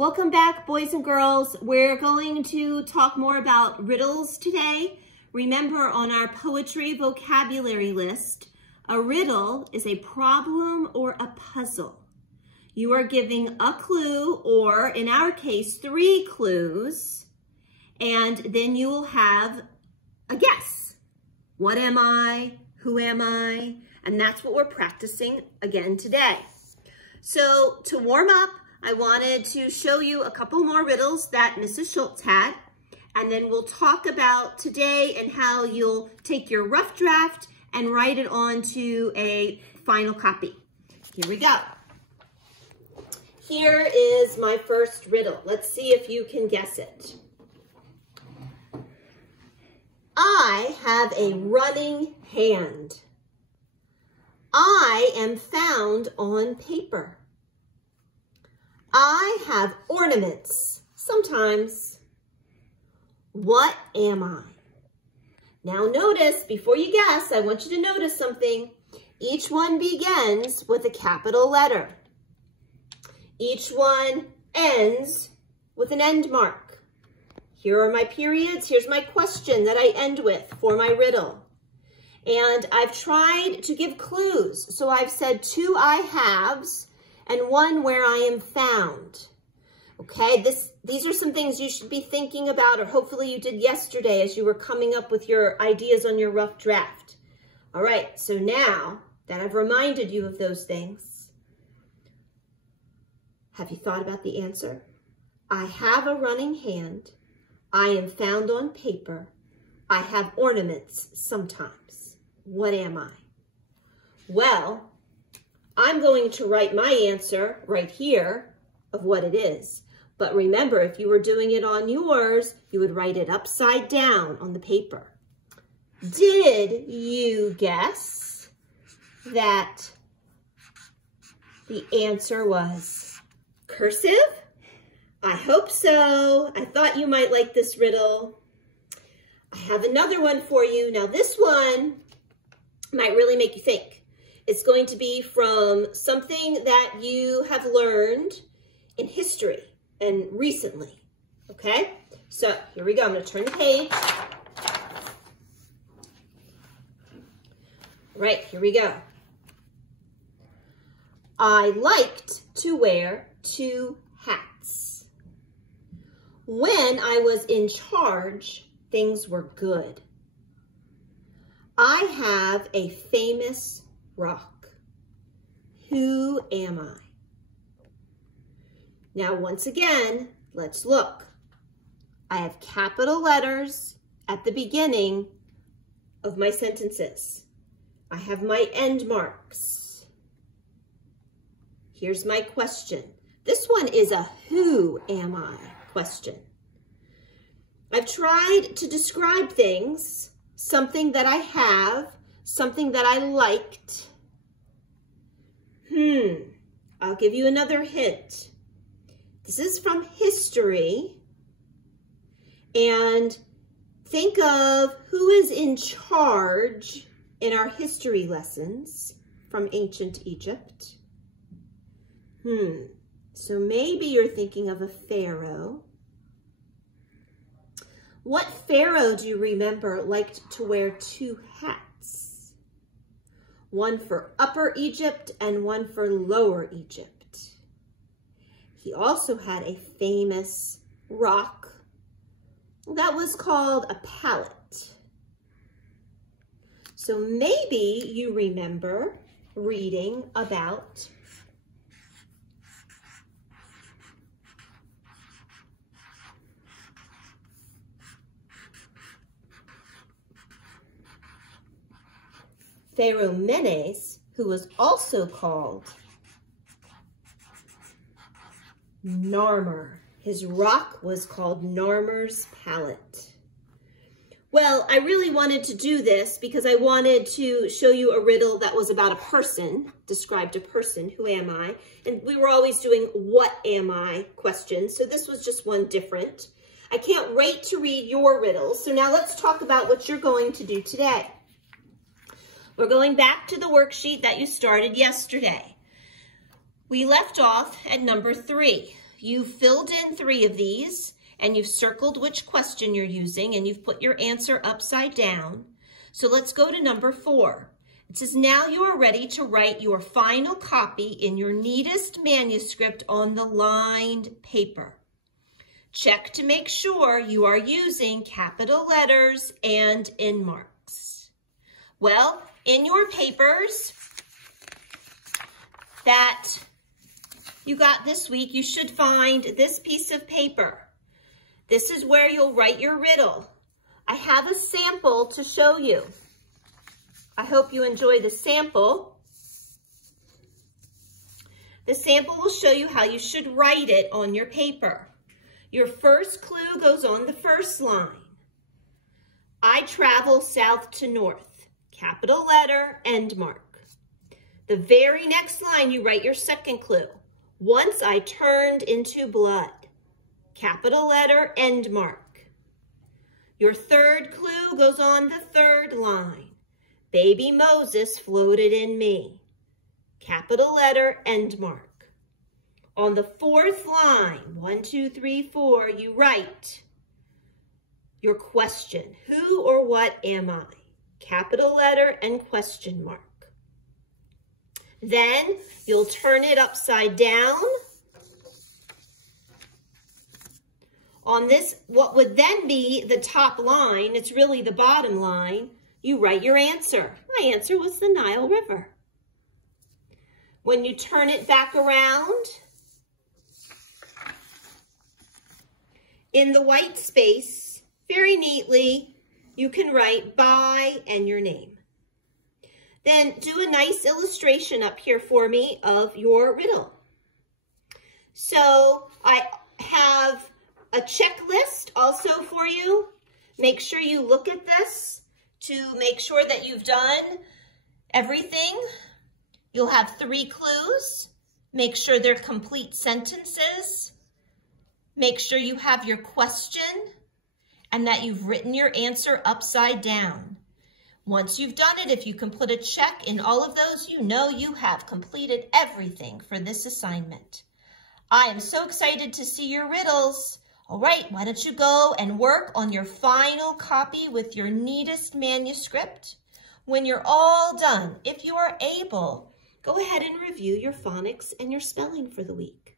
Welcome back, boys and girls. We're going to talk more about riddles today. Remember, on our poetry vocabulary list, a riddle is a problem or a puzzle. You are giving a clue, or in our case, 3 clues, and then you will have a guess. What am I? Who am I? And that's what we're practicing again today. So to warm up, I wanted to show you a couple more riddles that Mrs. Schultz had, and then we'll talk about today and how you'll take your rough draft and write it onto a final copy. Here we go. Here is my first riddle. Let's see if you can guess it. I have a running hand. I am found on paper. I have ornaments, sometimes. What am I? Now notice, before you guess, I want you to notice something. Each one begins with a capital letter. Each one ends with an end mark. Here are my periods. Here's my question that I end with for my riddle. And I've tried to give clues. So I've said 2 I haves and 1 where I am found. Okay, these are some things you should be thinking about, or hopefully you did yesterday as you were coming up with your ideas on your rough draft. All right, so now that I've reminded you of those things, have you thought about the answer? I have a running hand. I am found on paper. I have ornaments sometimes. What am I? Well, I'm going to write my answer right here of what it is. But remember, if you were doing it on yours, you would write it upside down on the paper. Did you guess that the answer was cursive? I hope so. I thought you might like this riddle. I have another one for you. Now this one might really make you think. It's going to be from something that you have learned in history and recently, okay? So here we go. I'm going to turn the page. Right, here we go. I liked to wear 2 hats. When I was in charge, things were good. I have a famous rock. Who am I? Now, once again, let's look. I have capital letters at the beginning of my sentences. I have my end marks. Here's my question. This one is a who am I question. I've tried to describe things, something that I have, something that I liked. I'll give you another hint. This is from history. And think of who is in charge in our history lessons from ancient Egypt. So maybe you're thinking of a pharaoh. What pharaoh do you remember liked to wear 2 hats? One for Upper Egypt and one for Lower Egypt. He also had a famous rock that was called a pallet. So maybe you remember reading about Pharaoh Menes, who was also called Narmer. His rock was called Narmer's pallet. Well, I really wanted to do this because I wanted to show you a riddle that was about a person, described a person, who am I? And we were always doing what am I questions, so this was just one different. I can't wait to read your riddles, so now let's talk about what you're going to do today. We're going back to the worksheet that you started yesterday. We left off at number 3. You've filled in 3 of these, and you've circled which question you're using, and you've put your answer upside down. So let's go to number 4. It says, now you are ready to write your final copy in your neatest manuscript on the lined paper. Check to make sure you are using capital letters and end marks. Well, in your papers that you got this week, you should find this piece of paper. This is where you'll write your riddle. I have a sample to show you. I hope you enjoy the sample. The sample will show you how you should write it on your paper. Your first clue goes on the first line. I travel south to north. Capital letter, end mark. The very next line, you write your second clue. Once I turned into blood. Capital letter, end mark. Your third clue goes on the third line. Baby Moses floated in me. Capital letter, end mark. On the fourth line, 1, 2, 3, 4, you write your question. Who or what am I? Capital letter and question mark. Then you'll turn it upside down. On this, what would then be the top line, it's really the bottom line, you write your answer. My answer was the Nile River. When you turn it back around, in the white space, very neatly, you can write by and your name. Then do a nice illustration up here for me of your riddle. So I have a checklist also for you. Make sure you look at this to make sure that you've done everything. You'll have 3 clues. Make sure they're complete sentences. Make sure you have your question and that you've written your answer upside down. Once you've done it, if you can put a check in all of those, you know you have completed everything for this assignment. I am so excited to see your riddles. All right, why don't you go and work on your final copy with your neatest manuscript. When you're all done, if you are able, go ahead and review your phonics and your spelling for the week.